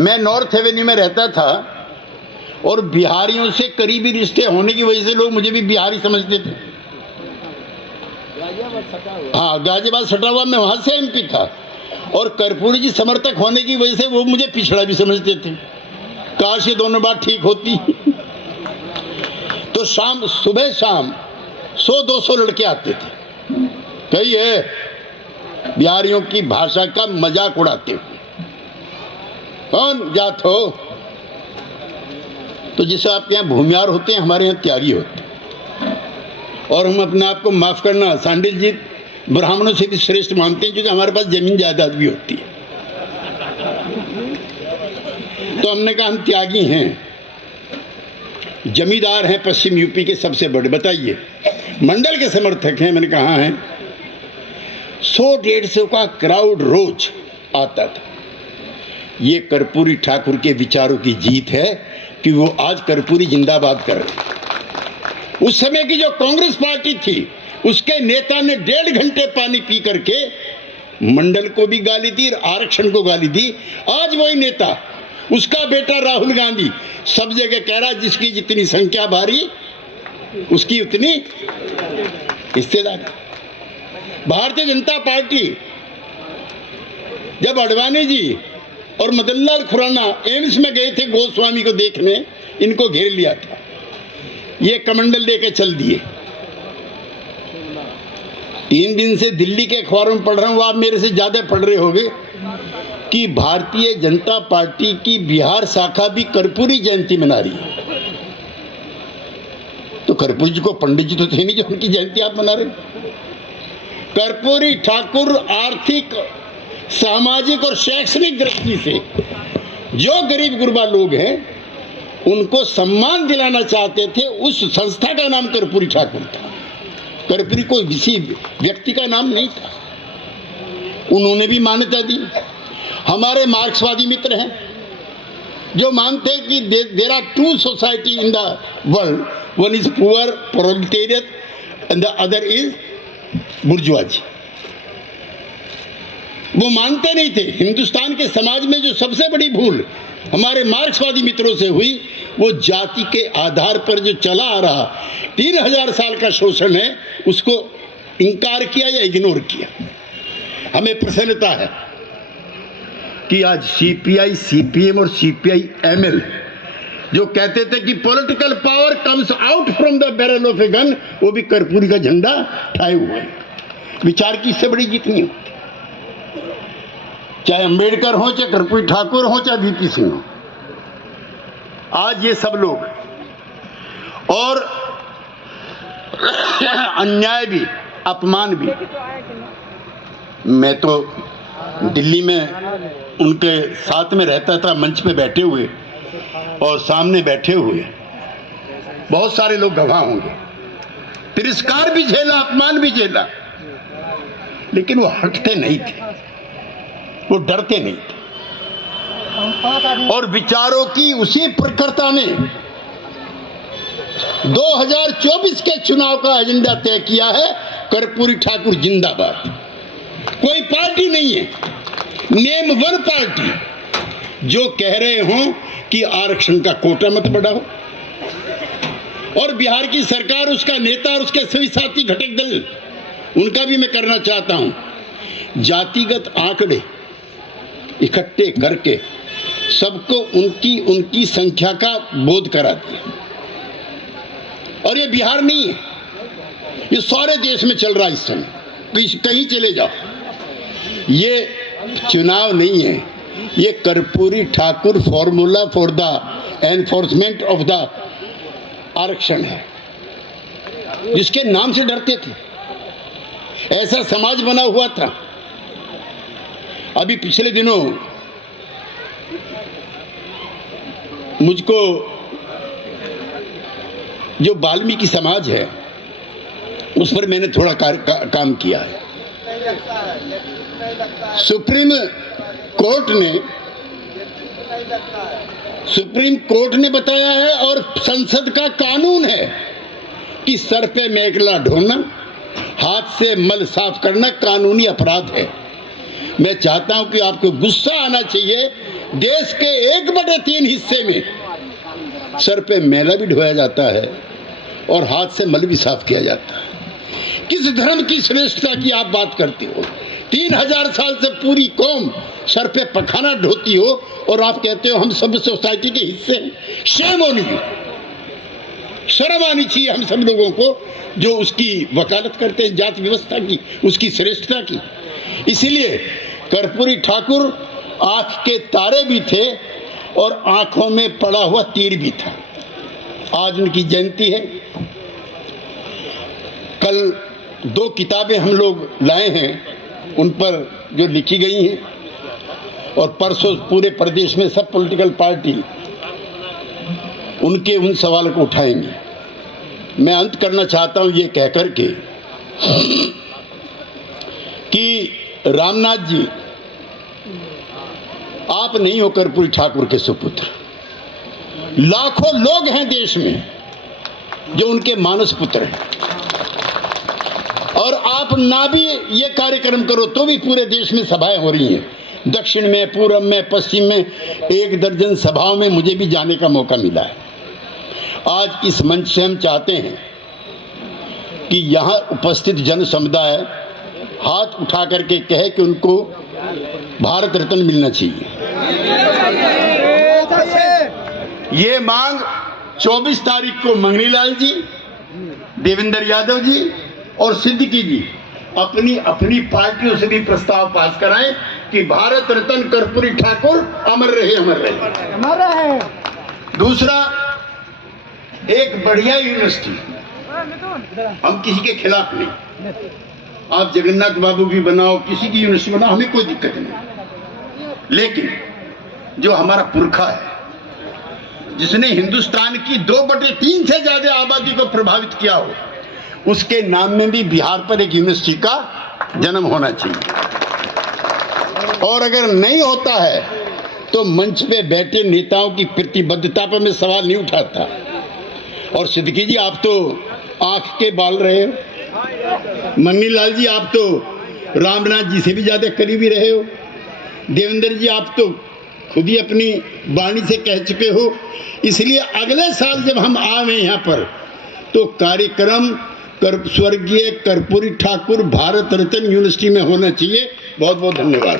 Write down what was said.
मैं north Avenue में रहता था और बिहारियों से करीबी रिश्ते होने की वजह से लोग मुझे भी बिहारी समझते थे। हाँ, गाजियाबाद सटा हुआ, मैं वहां से एमपी था और कर्पूरी जी समर्थक होने की वजह से वो मुझे पिछड़ा भी समझते थे। काश ये दोनों बात ठीक होती। तो सुबह शाम 100-200 लड़के आते थे, कई है बिहारियों की भाषा का मजाक उड़ाते हुए। कौन जात हो? तो जैसे आपके यहाँ भूमियार होते हैं, हमारे यहाँ त्यागी होते हैं। और हम अपने आप को माफ करना सांडिल जी ब्राह्मणों से भी श्रेष्ठ मानते हैं, क्योंकि हमारे पास जमीन जायदाद भी होती है। तो हमने कहा हम त्यागी हैं, जमींदार हैं पश्चिम यूपी के सबसे बड़े। बताइए, मंडल के समर्थक हैं। मैंने कहा है 100-150 का क्राउड रोज आता था। ये कर्पूरी ठाकुर के विचारों की जीत है कि वो आज कर्पूरी जिंदाबाद कर रहे। उस समय की जो कांग्रेस पार्टी थी, उसके नेता ने 1.5 घंटे पानी पी करके मंडल को भी गाली दी, आरक्षण को गाली दी। आज वही नेता, उसका बेटा राहुल गांधी सब जगह कह रहा है जिसकी जितनी संख्या भारी उसकी उतनी हिस्सेदारी। भारतीय जनता पार्टी, जब अडवाणी जी और मदन लाल खुराना एम्स में गए थे गोस्वामी को देखने, इनको घेर लिया था, ये कमंडल लेके चल दिए। 3 दिन से दिल्ली के अखबारों में पढ़ रहा हूं, आप मेरे से ज्यादा पढ़ रहे होंगे कि भारतीय जनता पार्टी की बिहार शाखा भी कर्पूरी जयंती मना रही है। तो कर्पूरी जी को पंडित जी तो थे नहीं जो उनकी जयंती आप मना रहे। कर्पूरी ठाकुर आर्थिक, सामाजिक और शैक्षणिक दृष्टि से जो गरीब गुरबा लोग हैं उनको सम्मान दिलाना चाहते थे। उस संस्था का नाम कर्पूरी ठाकुर था। कर्पूरी कोई किसी व्यक्ति का नाम नहीं था। उन्होंने भी मान्यता दी। हमारे मार्क्सवादी मित्र हैं जो मानते हैं कि there are 2 society in the world, one is poor proletariat and the other is bourgeoisie. वो मानते नहीं थे। हिंदुस्तान के समाज में जो सबसे बड़ी भूल हमारे मार्क्सवादी मित्रों से हुई, वो जाति के आधार पर जो चला आ रहा 3000 साल का शोषण है, उसको इंकार किया या इग्नोर किया। हमें प्रसन्नता है कि आज सीपीआई, सीपीएम और सीपीआई-एमएल जो कहते थे कि political power comes out from the barrel of a gun, वो भी कर्पूरी का झंडा उठाए हुए। विचार की इससे बड़ी जीत नहीं होती। चाहे अंबेडकर हो, चाहे कर्पूरी ठाकुर हो, चाहे वीपी सिंह हो, आज ये सब लोग, और अन्याय भी, अपमान भी। मैं तो दिल्ली में उनके साथ में रहता था, मंच पे बैठे हुए और सामने बैठे हुए बहुत सारे लोग गवाह होंगे। तिरस्कार भी झेला, अपमान भी झेला, लेकिन वो हटते नहीं थे, वो डरते नहीं थे। और विचारों की उसी प्रखरता ने 2024 के चुनाव का एजेंडा तय किया है। कर्पूरी ठाकुर जिंदाबाद। कोई पार्टी नहीं है, नेम वन पार्टी जो कह रहे हों कि आरक्षण का कोटा मत बढ़ाओ। और बिहार की सरकार, उसका नेता और उसके सभी साथी घटक दल, उनका भी मैं करना चाहता हूं, जातिगत आंकड़े इकट्ठे करके सबको उनकी संख्या का बोध करा दिया। और ये बिहार नहीं है, ये सारे देश में चल रहा है इस समय। कहीं चले जाओ, ये चुनाव नहीं है, ये Karpoori Thakur formula for the enforcement of the आरक्षण है, जिसके नाम से डरते थे। ऐसा समाज बना हुआ था। अभी पिछले दिनों मुझको जो वाल्मीकि समाज है उस पर मैंने थोड़ा काम किया है। सुप्रीम कोर्ट ने बताया है और संसद का कानून है कि सर पे मेखला ढोना, हाथ से मल साफ करना कानूनी अपराध है। मैं चाहता हूं कि आपको गुस्सा आना चाहिए देश के 1/3 हिस्से में सर पे मैला भी ढोया जाता है और हाथ से मल भी साफ किया जाता है। किस धर्म की श्रेष्ठता की आप बात करते हो? 3000 साल से पूरी कौम सर पे पखाना ढोती हो और आप कहते हो हम सब सोसाइटी के हिस्से हैं। शेम ऑन यू, शर्म आनी चाहिए हम सब लोगों को जो उसकी वकालत करते हैं जाति व्यवस्था की, उसकी श्रेष्ठता की। इसीलिए कर्पूरी ठाकुर आंख के तारे भी थे और आंखों में पड़ा हुआ तीर भी था। आज उनकी जयंती है। कल 2 किताबें हम लोग लाए हैं उन पर जो लिखी गई हैं, और परसों पूरे प्रदेश में सब पॉलिटिकल पार्टी उनके उन सवालों को उठाएंगे। मैं अंत करना चाहता हूं ये कहकर के कि रामनाथ जी, आप नहीं हो कर्पूरी ठाकुर के सुपुत्र। लाखों लोग हैं देश में जो उनके मानस पुत्र हैं, और आप ना भी ये कार्यक्रम करो तो भी पूरे देश में सभाएं हो रही हैं। दक्षिण में, पूर्व में, पश्चिम में 1 दर्जन सभाओं में मुझे भी जाने का मौका मिला है। आज इस मंच से हम चाहते हैं कि यहां उपस्थित जन समुदाय हाथ उठा करके कहे कि उनको भारत रत्न मिलना चाहिए। ये मांग 24 तारीख को मंगनीलाल जी, देवेंद्र यादव जी और सिद्दीकी जी अपनी अपनी पार्टियों से भी प्रस्ताव पास कराएं कि भारत रत्न कर्पूरी ठाकुर अमर रहे, अमर रहे, अमर रहे। दूसरा, एक बढ़िया यूनिवर्सिटी, हम किसी के खिलाफ नहीं, आप जगन्नाथ बाबू की बनाओ, किसी की यूनिवर्सिटी बनाओ, हमें कोई दिक्कत नहीं। लेकिन जो हमारा पुरखा है जिसने हिंदुस्तान की 2/3 से ज्यादा आबादी को प्रभावित किया हो, उसके नाम में भी बिहार पर एक यूनिवर्सिटी का जन्म होना चाहिए। और अगर नहीं होता है तो मंच पे बैठे नेताओं की प्रतिबद्धता पर मैं सवाल नहीं उठाता। और सिद्दीकी जी, आप तो आंख के बाल रहे हो, मंगनीलाल जी आप तो रामनाथ जी से भी ज्यादा करीबी रहे हो, देवेंद्र जी आप तो खुद ही अपनी वाणी से कह चुके हो। इसलिए अगले साल जब हम आवे यहाँ पर तो कार्यक्रम स्वर्गीय कर्पूरी ठाकुर भारत रत्न यूनिवर्सिटी में होना चाहिए। बहुत बहुत धन्यवाद।